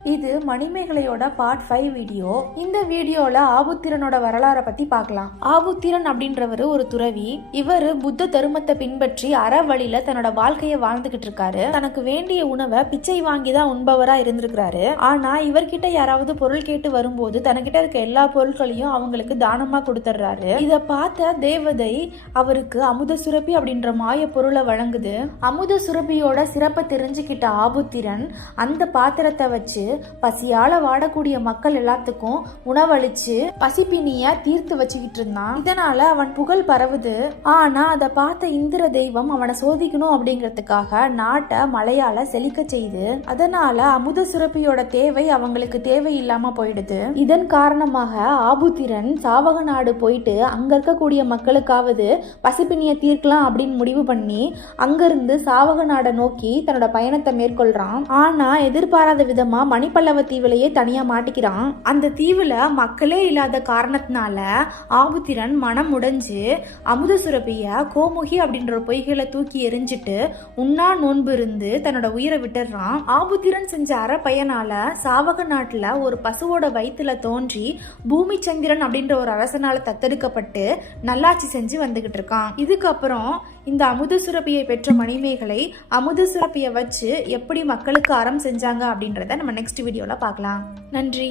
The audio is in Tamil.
இது மணிமேகலையோட பார்ட் ஃபைவ் வீடியோ இந்த வீடியோல ஆபுத்திரனோட வரலாறை பத்தி பார்க்கலாம். ஆபுத்திரன் அப்படின்றவர் ஒரு துறவி. இவர் புத்த தருமத்தை பின்பற்றி அற வழியில தன்னோட வாழ்க்கையை வாழ்ந்துகிட்டு இருக்காரு. தனக்கு வேண்டிய உணவை பிச்சை வாங்கி தான் உண்பவரா இருந்திருக்கிறாரு. ஆனா இவர்கிட்ட யாராவது பொருள் கேட்டு வரும்போது தனக்கிட்ட இருக்க எல்லா பொருட்களையும் அவங்களுக்கு தானமா கொடுத்துட்றாரு இத பார்த்த தேவதை அவருக்கு அமுத சுரப்பி அப்படின்ற மாய பொருளை வழங்குது. அமுத சுரப்பியோட சிறப்பை தெரிஞ்சுக்கிட்ட ஆபுத்திரன் அந்த பாத்திரத்தை வச்சு பசியால வாடக்கூடிய மக்கள் எல்லாத்துக்கும் உணவளிச்சு பசிப்பினிய தீர்த்து வச்சுக்கிட்டு இருந்தான். இதனால அவன் புகழ் பரவுது. ஆனா அதை பார்த்த இந்திர தெய்வம் அவனை சோதிக்கணும் அப்படிங்கிறதுக்காக நாட்டை மலையால செழிக்க செய்து அதனால அமுத சுரப்பியோட தேவை அவங்களுக்கு தேவையில்லாம போயிடுது. இதன் காரணமாக ஆபுத்திரன் சாவக நாடு போயிட்டு அங்க இருக்கக்கூடிய மக்களுக்காவது பசிப்பினிய தீர்க்கலாம் அப்படின்னு முடிவு பண்ணி அங்கிருந்து சாவக நாடை நோக்கி தன்னோட பயணத்தை மேற்கொள்றான். ஆனா எதிர்பாராத விதமா பனிப்பல்லவ தீவுலையே தனியாக மாட்டிக்கிறான். அந்த தீவில் மக்களே இல்லாத காரணத்தினால ஆபுத்திரன் மனம் உடைஞ்சு அமுத சுரப்பிய கோமுகி அப்படின்ற பொய்களை தூக்கி எரிஞ்சிட்டு உண்ணா நோன்பு இருந்து தன்னோட உயிரை விட்டுறான். ஆபுத்திரன் செஞ்ச அற பயனால சாவக நாட்டில் ஒரு பசுவோட வயிற்றுல தோன்றி பூமி சந்திரன் அப்படின்ற ஒரு அரசனால தத்தெடுக்கப்பட்டு நல்லாட்சி செஞ்சு வந்துகிட்டு இருக்கான். இதுக்கப்புறம் இந்த அமுத சுரப்பியை பெற்ற மணிமேகலை அமுத சுரப்பியை வச்சு எப்படி மக்களுக்கு அறம் செஞ்சாங்க அப்படின்றத நம்ம நெக்ஸ்ட் வீடியோவில் பார்க்கலாம். நன்றி.